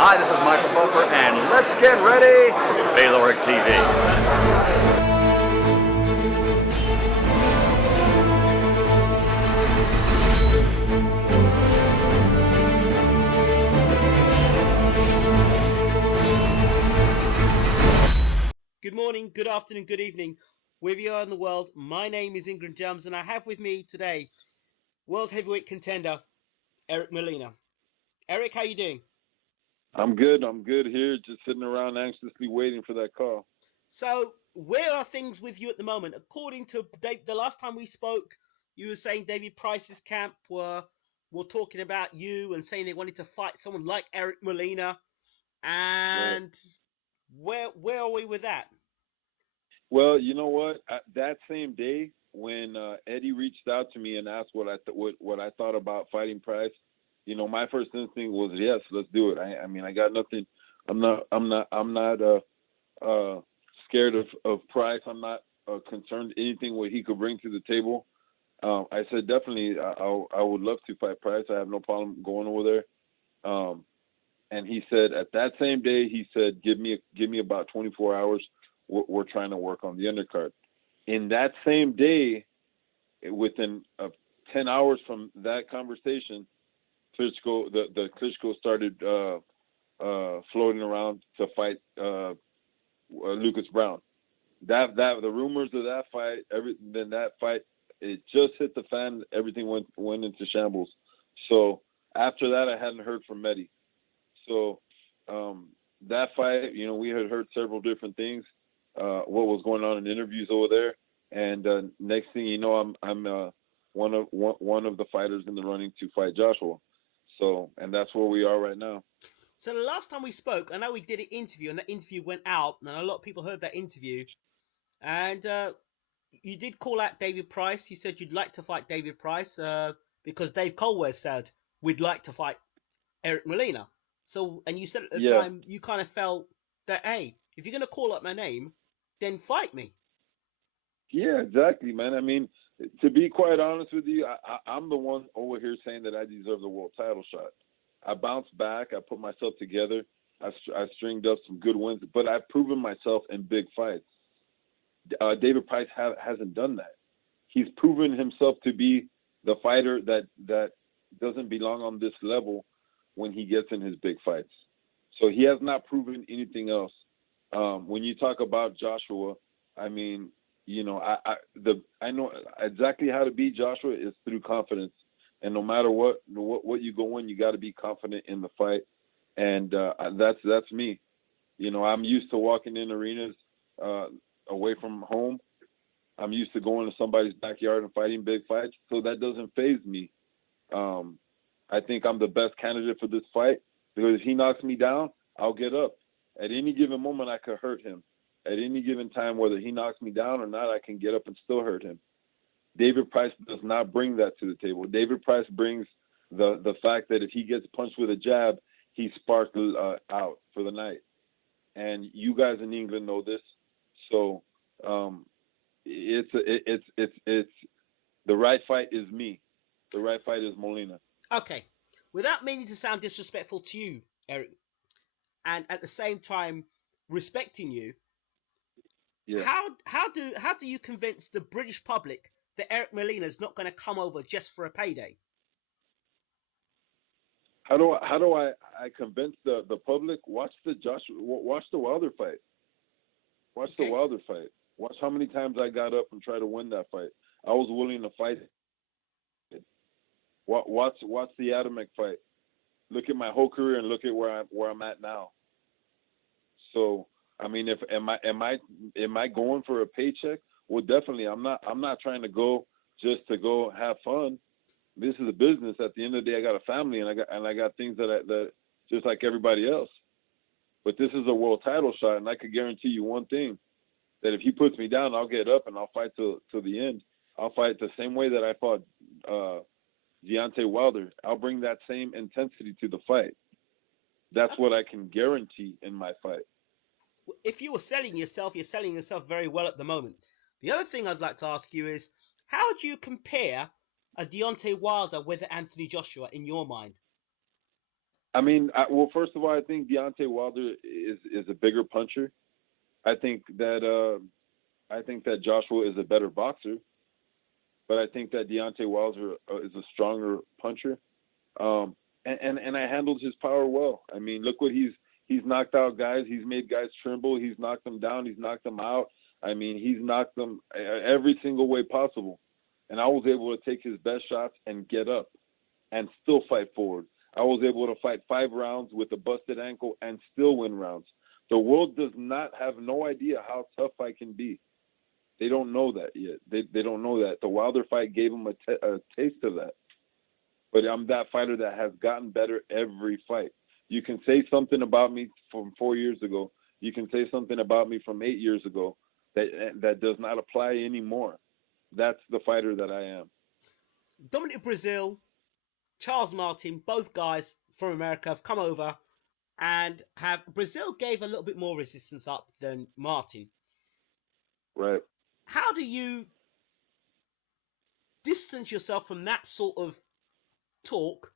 Hi, this is Michael Buffer, and let's get ready for Bayloric TV. Good morning, good afternoon, good evening, wherever you are in the world. My name is Ingram Jams, and I have with me today world heavyweight contender Eric Molina. Eric, how you doing? I'm good. I'm good here, just sitting around anxiously waiting for that call. So, where are things with you at the moment? According to Dave, the last time we spoke, you were saying David Price's camp were talking about you and saying they wanted to fight someone like Eric Molina. Right. And where are we with that? Well, you know what? That same day when Eddie reached out to me and asked what I thought about fighting Price, my first instinct was yes, let's do it. I mean, I got nothing. I'm not scared of Price. I'm not concerned anything what he could bring to the table. I said definitely I would love to fight Price. I have no problem going over there. And he said at that same day he said give me about 24 hours. We're trying to work on the undercard. In that same day, within 10 hours from that conversation, the Klitschko started floating around to fight Lucas Brown. That the rumors of that fight, then that fight, it just hit the fan. Everything went into shambles. So after that, I hadn't heard from Mehdi. So that fight, we had heard several different things. What was going on in interviews over there, and next thing you know, I'm one of the fighters in the running to fight Joshua. So, and that's where we are right now. So the last time we spoke, I know we did an interview, and that interview went out, and a lot of people heard that interview. And you did call out David Price. You said you'd like to fight David Price because Dave Colwell said we'd like to fight Eric Molina. So, and you said at the Yeah, time you kind of felt that, hey, if you're gonna call up my name, then fight me. yeah, exactly, man. I mean, to be quite honest with you, I'm the one over here saying that I deserve the world title shot. I bounced back. I put myself together. I stringed up some good wins, but I've proven myself in big fights. David Price hasn't done that. He's proven himself to be the fighter that doesn't belong on this level when he gets in his big fights. So he has not proven anything else. When you talk about Joshua, I mean, I know exactly how to beat Joshua is through confidence, and no matter what you go in, you got to be confident in the fight, and that's me. I'm used to walking in arenas uh, away from home. I'm used to going to somebody's backyard and fighting big fights, so that doesn't phase me. Um, I think I'm the best candidate for this fight because if he knocks me down, I'll get up. At any given moment, I could hurt him. At any given time, whether he knocks me down or not, I can get up and still hurt him. David Price does not bring that to the table. David Price brings the fact that if he gets punched with a jab, he's sparked out for the night. And you guys in England know this. So um, it's the right fight is me. The right fight is Molina. Okay, without meaning to sound disrespectful to you, Eric, and at the same time respecting you, Yeah. how do you convince the British public that Eric Molina is not going to come over just for a payday? How do I convince the public? Watch the Wilder fight. Watch the Okay, Wilder fight. Watch how many times I got up and tried to win that fight. I was willing to fight it. Watch the Adamek fight. Look at my whole career and look at where I'm at now. So I mean, if am I going for a paycheck? Well, definitely. I'm not trying to go just to go have fun. This is a business. At the end of the day, I got a family and I got things that just like everybody else. But this is a world title shot, and I could guarantee you one thing: that if he puts me down, I'll get up and I'll fight till the end. I'll fight the same way that I fought uh, Deontay Wilder. I'll bring that same intensity to the fight. That's what I can guarantee in my fight. if you were selling yourself, you're selling yourself very well at the moment. The other thing I'd like to ask you is, how do you compare a Deontay Wilder with Anthony Joshua in your mind? Well, first of all, I think Deontay Wilder is a bigger puncher. I think that Joshua is a better boxer, but I think that Deontay Wilder is a stronger puncher. And I handled his power well. I mean, look what he's knocked out guys. He's made guys tremble. He's knocked them down. He's knocked them out. I mean, he's knocked them every single way possible. And I was able to take his best shots and get up and still fight forward. I was able to fight 5 rounds with a busted ankle and still win rounds. The world does not have no idea how tough I can be. They don't know that yet. They don't know that. The Wilder fight gave them a taste of that. But I'm that fighter that has gotten better every fight. You can say something about me from 4 years ago. You can say something about me from 8 years ago that does not apply anymore. That's the fighter that I am. Dominic Brazil, Charles Martin, both guys from America have come over and have Brazil gave a little bit more resistance up than Martin. Right. How do you distance yourself from that sort of talk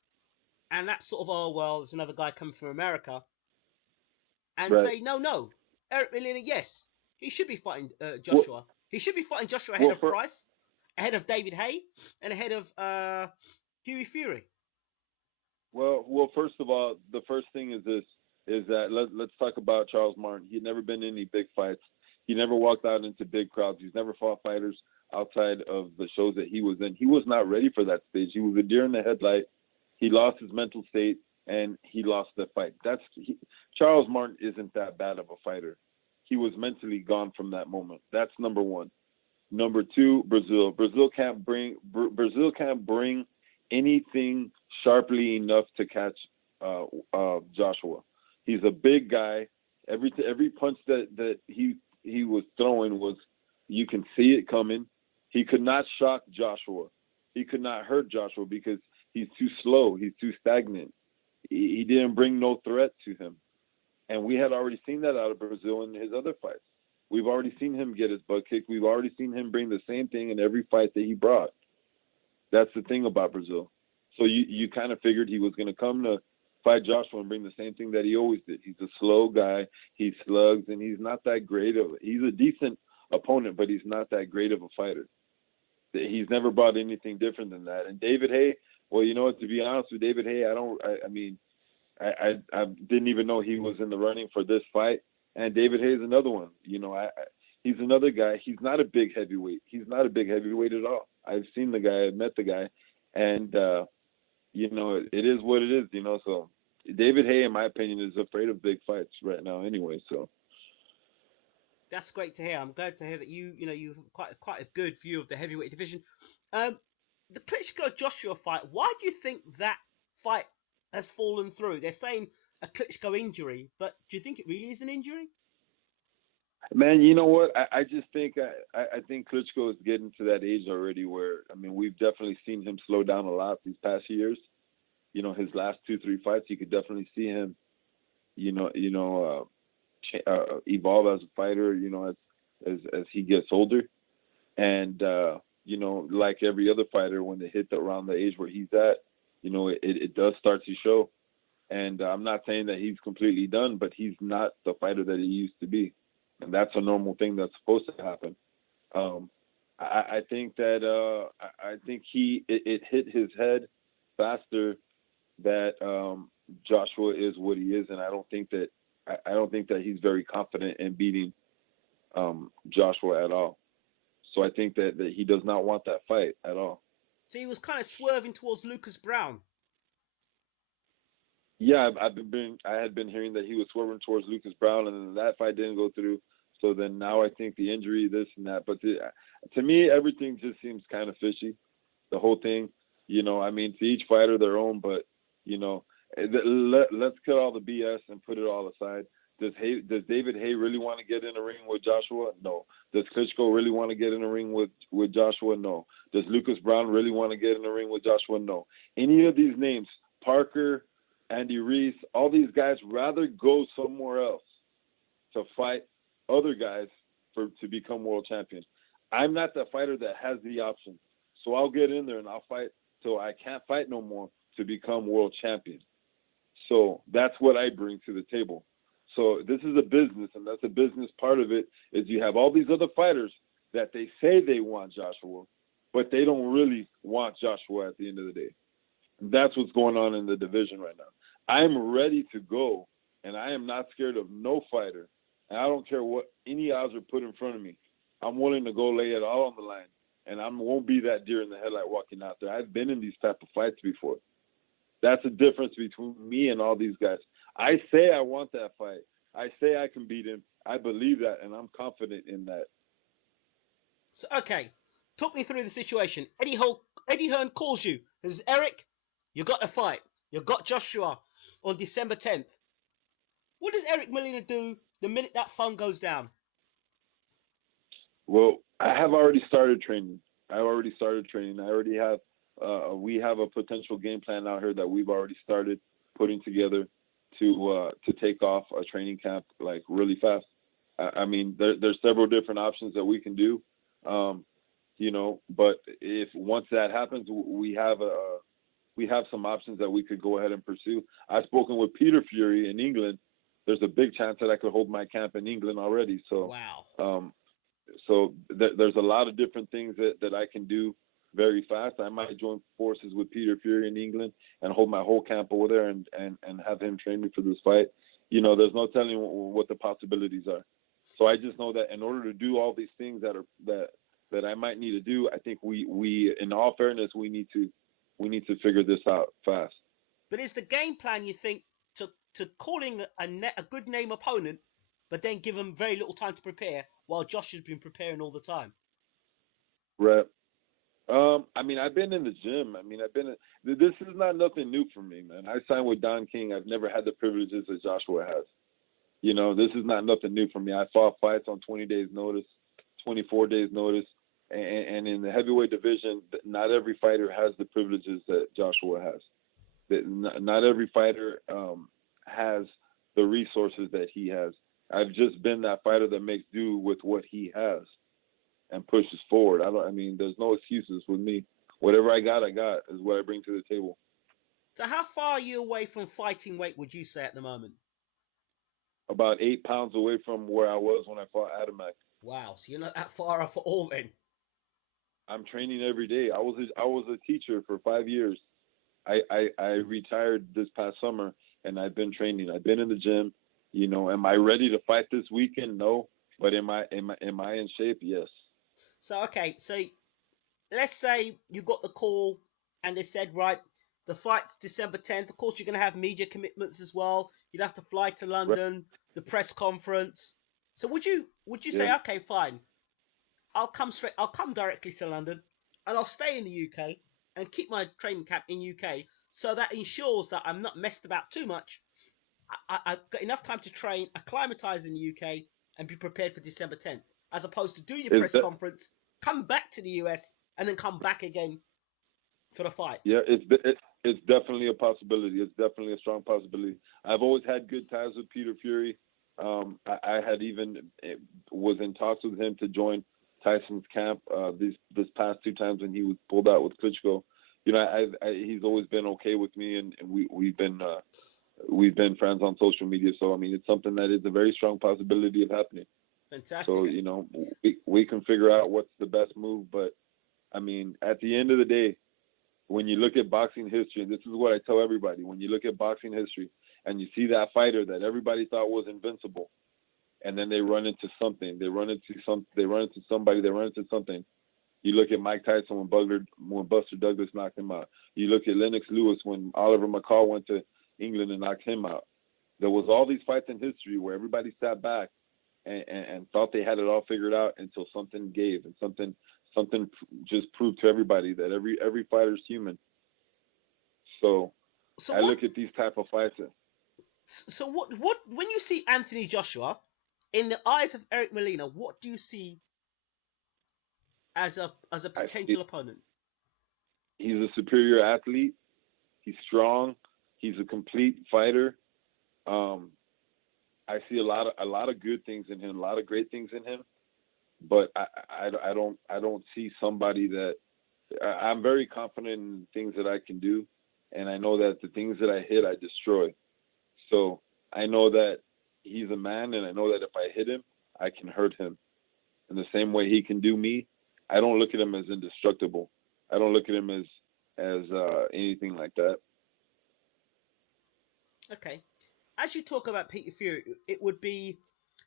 and that sort of, oh, well, there's another guy coming from America, and Right. say, no, Eric Molina, yes, he should be fighting Joshua. Well, he should be fighting Joshua ahead of Price, ahead of David Haye, and ahead of Hughie Fury. Well, first of all, the first thing is this, is that let's talk about Charles Martin. He'd never been in any big fights. He never walked out into big crowds. He's never fought fighters outside of the shows that he was in. He was not ready for that stage. He was a deer in the headlight. He lost his mental state, and he lost the fight. Charles Martin isn't that bad of a fighter. He was mentally gone from that moment. That's number one. Number two, Brazil. Brazil can't bring anything sharply enough to catch Joshua. He's a big guy. Every punch that he was throwing was, you can see it coming. He could not shock Joshua. He could not hurt Joshua because he's too slow. He's too stagnant. He didn't bring no threat to him. And we had already seen that out of Brazil in his other fights. We've already seen him get his butt kicked. We've already seen him bring the same thing in every fight that he brought. That's the thing about Brazil. So you kind of figured he was going to come to fight Joshua and bring the same thing that he always did. He's a slow guy. He slugs, and he's not that great of. He's a decent opponent, but he's not that great of a fighter. He's never brought anything different than that. And David Haye, well, you know what? To be honest with David Haye, I didn't even know he was in the running for this fight. And David Haye is another one. You know, he's another guy. He's not a big heavyweight. He's not a big heavyweight at all. I've seen the guy. I've met the guy. And, you know, it is what it is, you know. So David Haye, in my opinion, is afraid of big fights right now anyway. So that's great to hear. I'm glad to hear that you've quite a good view of the heavyweight division. The Klitschko Joshua fight. Why do you think that fight has fallen through? They're saying a Klitschko injury, but do you think it really is an injury? Man, you know what? I just think I think Klitschko is getting to that age already where, I mean, we've definitely seen him slow down a lot these past years. You know, his last 2-3 fights, you could definitely see him, evolve as a fighter, you know, as he gets older. And, you know, like every other fighter, when they hit around the age where he's at, you know, it does start to show. And I'm not saying that he's completely done, but he's not the fighter that he used to be. And that's a normal thing that's supposed to happen. I think that I think it hit his head faster that Joshua is what he is, and I don't think that he's very confident in beating Joshua at all. So I think that he does not want that fight at all. So he was kind of swerving towards Lucas Brown. Yeah, I had been hearing that he was swerving towards Lucas Brown, and then that fight didn't go through. So then now I think the injury, this and that. But to me, everything just seems kind of fishy, the whole thing. You know, I mean, to each fighter their own, but, you know, let's cut all the BS and put it all aside. Does David Haye really want to get in a ring with Joshua? No. Does Klitschko really want to get in a ring with Joshua? No. Does Lucas Brown really want to get in a ring with Joshua? No. Any of these names, Parker, Andy Reese, all these guys rather go somewhere else to fight other guys to become world champions. I'm not the fighter that has the option. So I'll get in there and I'll fight till I can't fight no more to become world champion. So that's what I bring to the table. So this is a business, and that's a business part of it. Is you have all these other fighters that they say they want Joshua, but they don't really want Joshua at the end of the day. And that's what's going on in the division right now. I'm ready to go, and I am not scared of no fighter. And I don't care what any odds are put in front of me. I'm willing to go lay it all on the line, and I won't be that deer in the headlight walking out there. I've been in these type of fights before. That's the difference between me and all these guys. I say I want that fight. I say I can beat him. I believe that, and I'm confident in that. So, okay, talk me through the situation. Eddie Hearn calls you. Says, Eric, you got a fight. You got Joshua on December 10th. What does Eric Molina do the minute that phone goes down? Well, I have already started training. I already have. We have a potential game plan out here that we've already started putting together to take off a training camp like really fast. I mean, there's several different options that we can do, but if once that happens, we have some options that we could go ahead and pursue. I've spoken with Peter Fury in England. There's a big chance that I could hold my camp in England already. So, wow. There's a lot of different things that I can do very fast. I might join forces with Peter Fury in England and hold my whole camp over there and have him train me for this fight. There's no telling what the possibilities are. So I just know that in order to do all these things that I might need to do, I think we in all fairness, we need to figure this out fast. But is the game plan, you think, to calling a good name opponent, but then give him very little time to prepare while Josh has been preparing all the time? Right. I mean, I've been in the gym. This is not nothing new for me, man. I signed with Don King. I've never had the privileges that Joshua has. This is not nothing new for me. I fought fights on 20 days notice, 24 days notice. And in the heavyweight division, not every fighter has the privileges that Joshua has. Not every fighter has the resources that he has. I've just been that fighter that makes do with what he has and pushes forward. There's no excuses with me. Whatever I got is what I bring to the table. So how far are you away from fighting weight, would you say, at the moment? About 8 pounds away from where I was when I fought Adamek. Wow, so you're not that far off at all then. I'm training every day. I was a teacher for 5 years. I retired this past summer, and I've been training. I've been in the gym. Am I ready to fight this weekend? No. But am I in shape? Yes. So, okay, so let's say you got the call and they said, right, the fight's December 10th. Of course, you're going to have media commitments as well. You'd have to fly to London, right. The press conference. So would you say, okay, fine, I'll come directly to London and I'll stay in the UK and keep my training camp in UK, so that ensures that I'm not messed about too much. I've got enough time to train, acclimatise in the UK, and be prepared for December 10th, as opposed to do your press conference, come back to the US, and then come back again for the fight. Yeah, it's definitely a possibility. It's definitely a strong possibility. I've always had good ties with Peter Fury. I had even was in talks with him to join Tyson's camp this past 2 times when he was pulled out with Klitschko. He's always been okay with me, and we've been friends on social media. So it's something that is a very strong possibility of happening. Fantastic. So we can figure out what's the best move, but at the end of the day, when you look at boxing history, and this is what I tell everybody, when you look at boxing history and you see that fighter that everybody thought was invincible, and then they run into something, they run into something. You look at Mike Tyson when Buster Douglas knocked him out. You look at Lennox Lewis when Oliver McCall went to England and knocked him out. There was all these fights in history where everybody sat back and thought they had it all figured out until something gave, and something just proved to everybody that every fighter's human. So I look at these type of fights. So what when you see Anthony Joshua, in the eyes of Eric Molina, what do you see as a potential opponent? He's a superior athlete. He's strong. He's a complete fighter. I see a lot of good things in him, a lot of great things in him, but I don't see somebody that I'm very confident in things that I can do, and I know that the things that I hit, I destroy. So I know that he's a man, and I know that if I hit him, I can hurt him. In the same way he can do me, I don't look at him as indestructible. I don't look at him as anything like that. Okay. As you talk about Peter Fury, it would be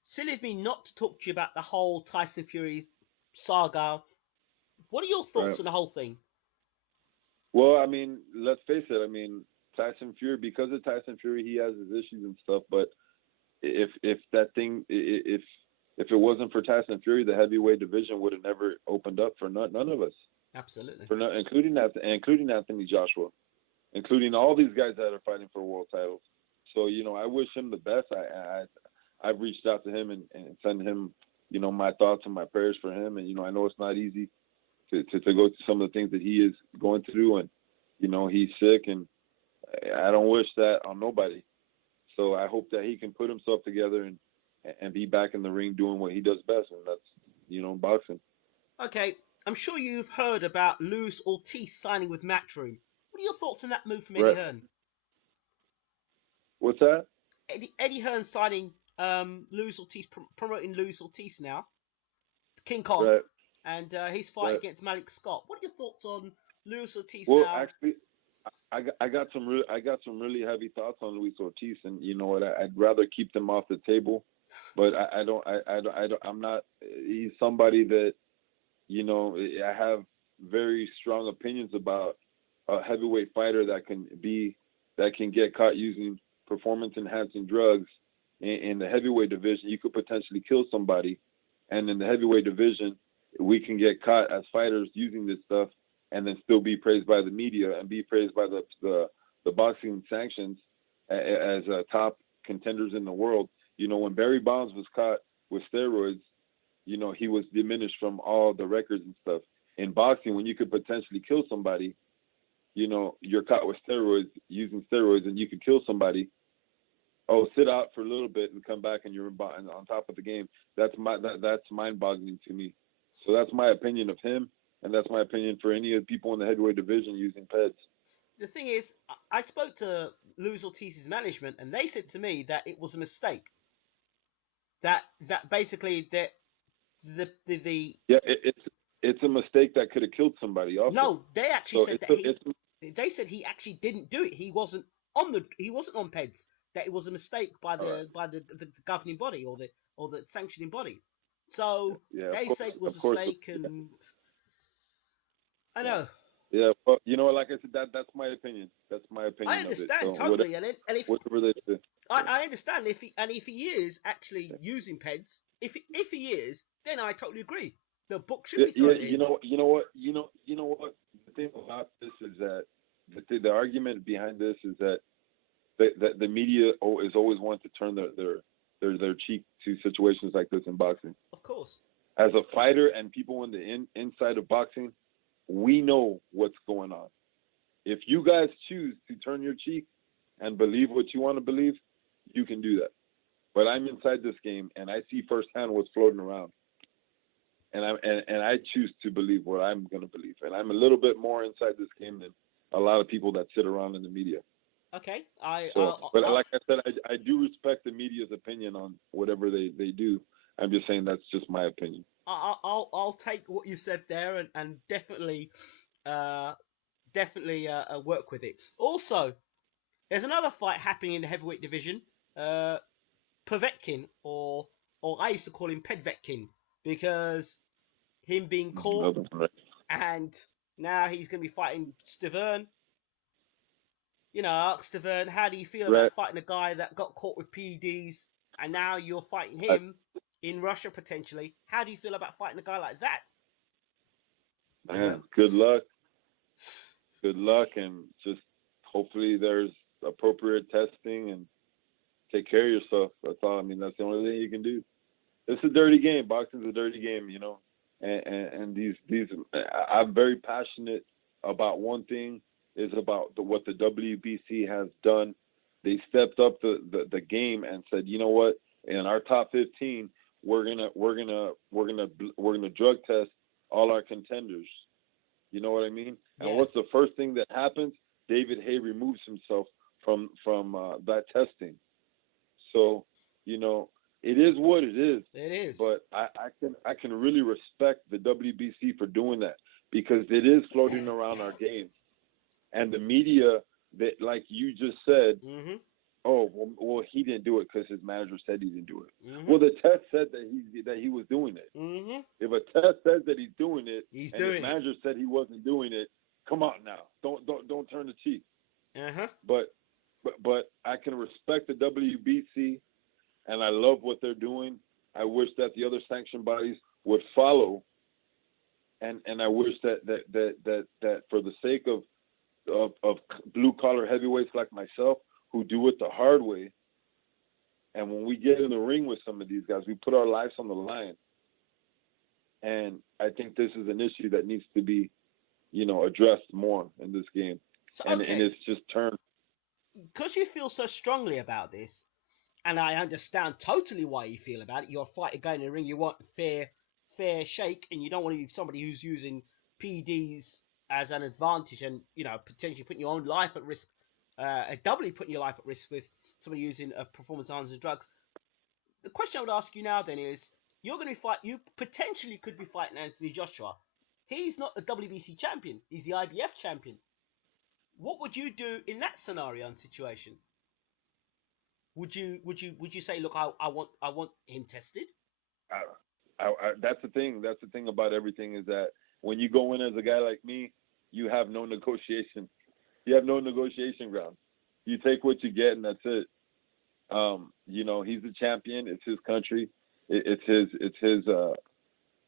silly of me not to talk to you about the whole Tyson Fury saga. What are your Right. thoughts on the whole thing? Well, I mean, let's face it. I mean, Tyson Fury, because of Tyson Fury, he has his issues and stuff. But if that thing, if it wasn't for Tyson Fury, the heavyweight division would have never opened up for none of us. Absolutely. For none, including Anthony Joshua, including all these guys that are fighting for world titles. So I wish him the best. I've reached out to him and sent him my thoughts and my prayers for him. And I know it's not easy to go through some of the things that he is going through, and he's sick, and I don't wish that on nobody. So I hope that he can put himself together and be back in the ring doing what he does best, and that's boxing. Okay, I'm sure you've heard about Luis Ortiz signing with Matchroom. What are your thoughts on that move from Eddie Right. Hearn? What's that? Eddie Hearn signing Luis Ortiz, promoting Luis Ortiz now, King Kong, Right. and his fight Right. against Malik Scott. What are your thoughts on Luis Ortiz Well, now? actually, I got some really heavy thoughts on Luis Ortiz, and you know what? I'd rather keep them off the table, but I'm not. He's somebody that I have very strong opinions about. A heavyweight fighter that can get caught using performance enhancing drugs in the heavyweight division. You could potentially kill somebody, and in the heavyweight division, we can get caught as fighters using this stuff and then still be praised by the media and be praised by the boxing sanctions as top contenders in the world. When Barry Bonds was caught with steroids, he was diminished from all the records and stuff. In boxing, when you could potentially kill somebody, you're caught with steroids, using steroids, and you could kill somebody. Oh, sit out for a little bit and come back and you're on top of the game. That's mind-boggling to me. So that's my opinion of him, and that's my opinion for any of the people in the heavyweight division using PEDs. The thing is, I spoke to Luis Ortiz's management, and they said to me that it was a mistake. That basically that the Yeah, it's a mistake that could have killed somebody. Also, no, they actually so said they said he actually didn't do it. He wasn't on PEDs. That it was a mistake by the governing body or the sanctioning body. So yeah, they say it was of a course. mistake, and I know. Yeah, well, like I said, that's my opinion. That's my opinion I of it. understand So totally, and if whatever they say. I understand if he is actually using PEDs, if he is, then I totally agree. The book should be Yeah, thrown in. you know what, The thing about this is that the argument behind this is that the media is always want to turn their cheek to situations like this in boxing. Of course. As a fighter and people in the inside of boxing, we know what's going on. If you guys choose to turn your cheek and believe what you want to believe, you can do that. But I'm inside this game and I see firsthand what's floating around. And I choose to believe what I'm going to believe. And I'm a little bit more inside this game than a lot of people that sit around in the media. Okay. But like I said, I do respect the media's opinion on whatever they do. I'm just saying that's just my opinion. I'll take what you said there and definitely work with it. Also, there's another fight happening in the heavyweight division. Povetkin, or I used to call him Pedvetkin, because him being caught, and now he's going to be fighting Stiverne. I asked Stiverne, how do you feel Right. about fighting a guy that got caught with PEDs, and now you're fighting him in Russia potentially? How do you feel about fighting a guy like that? Man, good luck. Good luck, and just hopefully there's appropriate testing and take care of yourself. That's all. I mean, that's the only thing you can do. It's a dirty game. Boxing's a dirty game, And these I'm very passionate about one thing, is about what the WBC has done. They stepped up the game and said, you know what? In our top 15, we're gonna drug test all our contenders. You know what I mean? Yeah. And what's the first thing that happens? David Haye removes himself from that testing. So, you know, it is what it is. It is. But I can really respect the WBC for doing that because it is floating around our game, and the media that, like you just said, Mm-hmm. oh well he didn't do it because his manager said he didn't do it. Mm-hmm. Well, the test said that he was doing it. Mm-hmm. If a test says that he's doing it, He's and his doing it. manager said he wasn't doing it, come on now, don't turn the cheek. Uh-huh. But I can respect the WBC, and I love what they're doing. I wish that the other sanction bodies would follow, and I wish that for the sake of blue collar heavyweights like myself who do it the hard way, and when we get in the ring with some of these guys, we put our lives on the line. And I think this is an issue that needs to be, addressed more in this game. So, And okay, it's just turned. because you feel so strongly about this, and I understand totally why you feel about it. You're a fighter going in the ring. You want fair shake, and you don't want to be somebody who's using PDs as an advantage, and potentially putting your own life at risk, doubly putting your life at risk with somebody using performance enhancing drugs. The question I would ask you now then is: you're going to fight. You potentially could be fighting Anthony Joshua. He's not the WBC champion. He's the IBF champion. What would you do in that scenario and situation? Would you say, look, I want him tested? That's the thing. That's the thing about everything is that when you go in as a guy like me, you have no negotiation. You have no negotiation ground. You take what you get, and that's it. He's the champion. It's his country. It's his.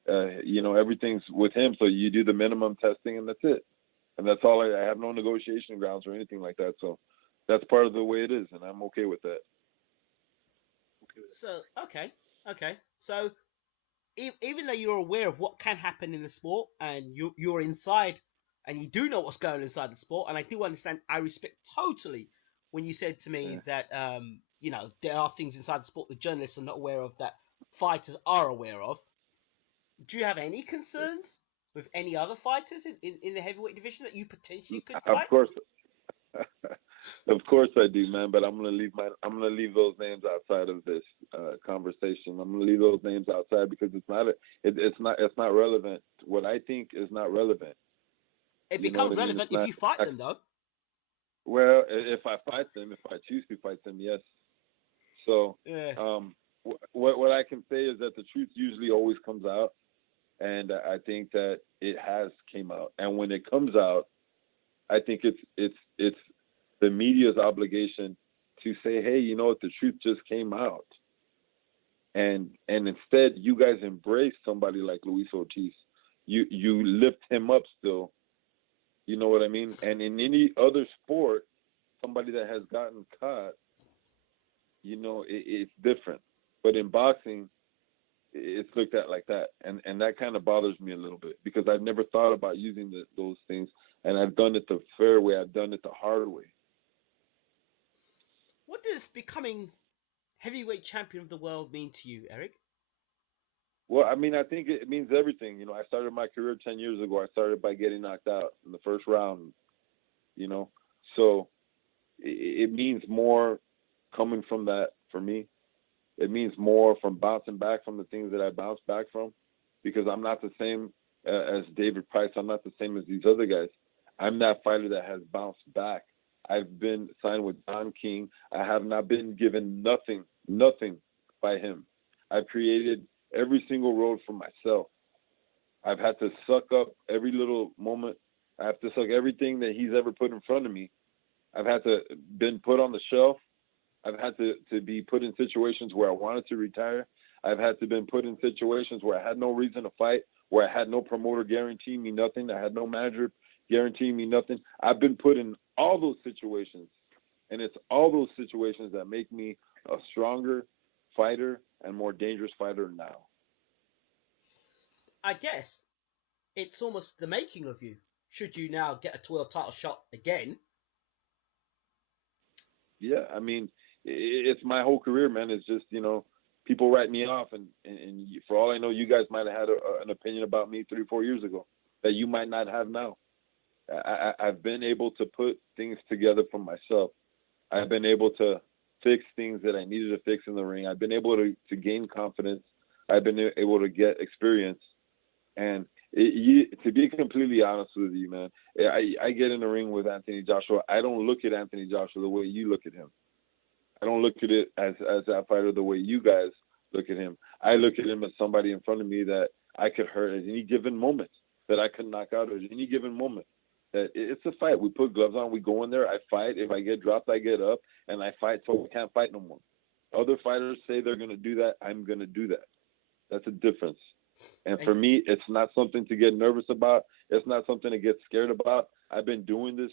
Everything's with him. So you do the minimum testing, and that's it. And that's all. I have no negotiation grounds or anything like that. So that's part of the way it is, and I'm okay with that. So okay. So even though you're aware of what can happen in the sport, and you're inside, and you do know what's going on inside the sport, and I do understand. I respect totally when you said to me that there are things inside the sport that journalists are not aware of that fighters are aware of. Do you have any concerns with any other fighters in the heavyweight division that you potentially could fight? Of course, of course I do, man. But I'm gonna leave those names outside of this conversation. I'm gonna leave those names outside because it's not relevant. What I think is not relevant. It You know becomes what I mean? relevant It's if you fight them, though. Well, if I fight them, if I choose to fight them, yes. So, Yes. what I can say is that the truth usually always comes out, and I think that it has came out. And when it comes out, I think it's the media's obligation to say, hey, you know what, the truth just came out. And instead, you guys embrace somebody like Luis Ortiz. You lift him up still. You know what I mean? And in any other sport, somebody that has gotten caught, it's different. But in boxing, it's looked at like that, and that kind of bothers me a little bit because I've never thought about using those things, and I've done it the fair way. I've done it the hard way. What does becoming heavyweight champion of the world mean to you, Eric? Well, I mean, I think it means everything. I started my career 10 years ago. I started by getting knocked out in the first round. So it means more coming from that for me. It means more from bouncing back from the things that I bounced back from, because I'm not the same as David Price. I'm not the same as these other guys. I'm that fighter that has bounced back. I've been signed with Don King. I have not been given nothing by him. I've created every single road for myself. I've had to suck up every little moment. I have to suck everything that he's ever put in front of me. I've had to been put on the shelf. I've had to be put in situations where I wanted to retire. I've had to been put in situations where I had no reason to fight, where I had no promoter guaranteeing me nothing. I had no manager guaranteeing me nothing. I've been put in all those situations, and it's all those situations that make me a stronger fighter and more dangerous fighter now. I guess it's almost the making of you. Should you now get a 12 title shot again? Yeah, I mean, it's my whole career, man. It's just, people write me off, and for all I know, you guys might have had an opinion about me 3-4 years ago that you might not have now. I've been able to put things together for myself. I've been able to fix things that I needed to fix in the ring. I've been able to gain confidence. I've been able to get experience. And to be completely honest with you, man, I get in the ring with Anthony Joshua. I don't look at Anthony Joshua the way you look at him. I don't look at it as that fighter the way you guys look at him. I look at him as somebody in front of me that I could hurt at any given moment, that I could knock out at any given moment. That it's a fight. We put gloves on. We go in there. I fight. If I get dropped, I get up, and I fight till we can't fight no more. Other fighters say they're going to do that. I'm going to do that. That's a difference. And for me, it's not something to get nervous about. It's not something to get scared about. I've been doing this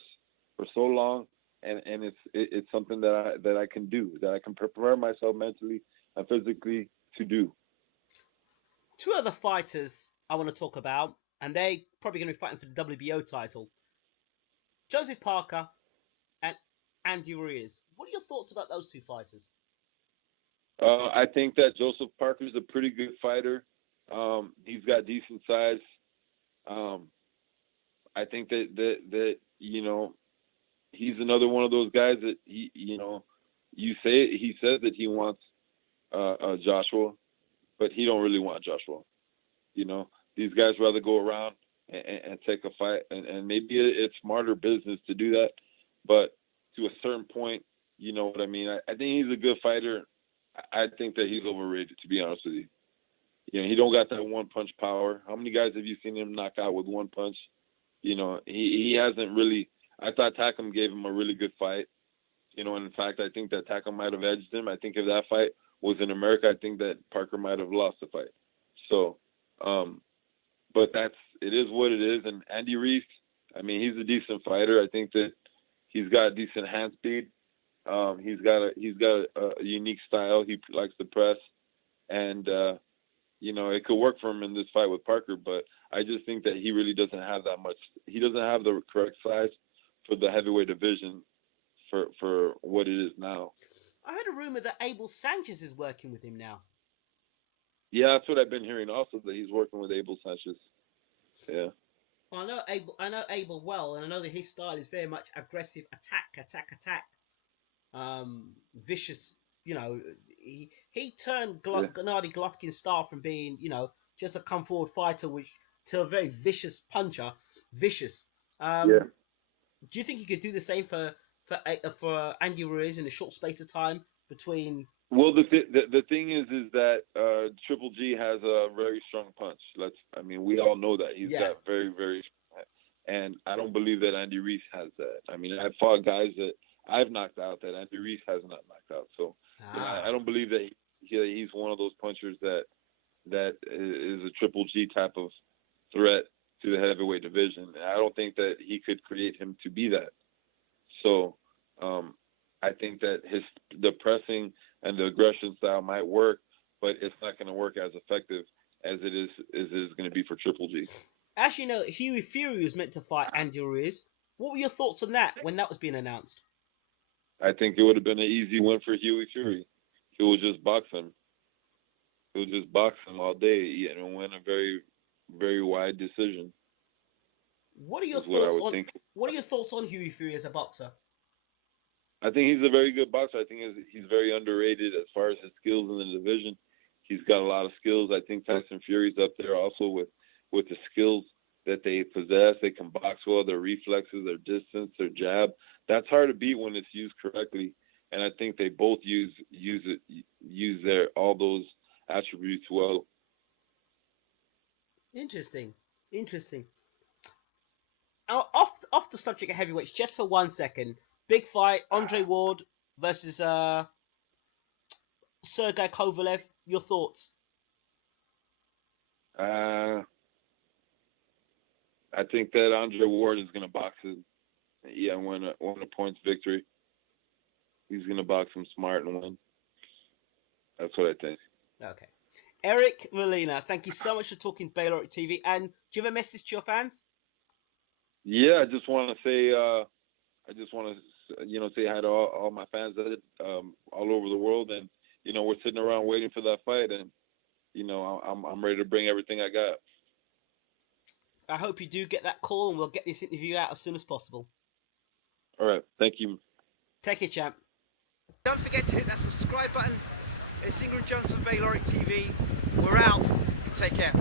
for so long, and it's something that I can do, that I can prepare myself mentally and physically to do. Two other fighters I want to talk about, and they probably going to be fighting for the WBO title. Joseph Parker and Andy Ruiz. What are your thoughts about those two fighters? I think that Joseph Parker's a pretty good fighter. He's got decent size. I think that you know, he's another one of those guys that he says that he wants Joshua, but he don't really want Joshua. You know, these guys rather go around and take a fight, and maybe it's smarter business to do that, but to a certain point, you know what I mean. I think he's a good fighter. I think that he's overrated, to be honest with you. You know, he don't got that one punch power. How many guys have you seen him knock out with one punch? You know, he hasn't really. I thought Takam gave him a really good fight. You know, and in fact, I think that Takam might have edged him. I think if that fight was in America, I think that Parker might have lost the fight. So, but it is what it is. And Andy Ruiz, I mean, he's a decent fighter. I think that he's got decent hand speed. He's got a unique style. He likes to press, and you know, it could work for him in this fight with Parker. But I just think that he really doesn't have that much. He doesn't have the correct size for the heavyweight division for what it is now. I heard a rumor that Abel Sanchez is working with him now. Yeah, that's what I've been hearing also, that he's working with Abel Sanchez. Yeah. Well, I know Abel well, and I know that his style is very much aggressive, attack. Vicious. You know, he turned Gennady Golovkin's style from being, you know, just a come forward fighter, to a very vicious puncher. Vicious. Yeah. Do you think he could do the same for Andy Ruiz in a short space of time between? Well, the thing is that Triple G has a very strong punch. We all know that he's got very, very, and I don't believe that Andy Ruiz has that. I mean, I've fought guys that I've knocked out that Andy Ruiz has not knocked out. So you know, I don't believe that he's one of those punchers that is a Triple G type of threat to the heavyweight division. I don't think that he could create him to be that. So I think that the pressing and the aggression style might work, but it's not going to work as effective as it is going to be for Triple G. As you know, Hughie Fury was meant to fight Andy Ruiz. What were your thoughts on that when that was being announced? I think it would have been an easy win for Hughie Fury. He would just box him. He would just box him all day and win a very, very wide decision. What are your thoughts on Hughie Fury as a boxer? I think he's a very good boxer. I think he's very underrated as far as his skills in the division. He's got a lot of skills. I think Tyson Fury's up there also with the skills that they possess. They can box well, their reflexes, their distance, their jab. That's hard to beat when it's used correctly. And I think they both use their all those attributes well. Interesting. Off the subject of heavyweights, just for 1 second. Big fight, Andre Ward versus Sergey Kovalev. Your thoughts? I think that Andre Ward is going to box him. Yeah, win a points victory. He's going to box him smart and win. That's what I think. Okay. Eric Molina, thank you so much for talking Baylor TV. And do you have a message to your fans? Yeah, I just want to say, say hi to all my fans all over the world, and we're sitting around waiting for that fight, and I'm ready to bring everything I got. I hope you do get that call, and we'll get this interview out as soon as possible. All right, thank you. Take it, champ. Don't forget to hit that subscribe button. It's Ingram Jones from Bayloric TV. We're out. Take care.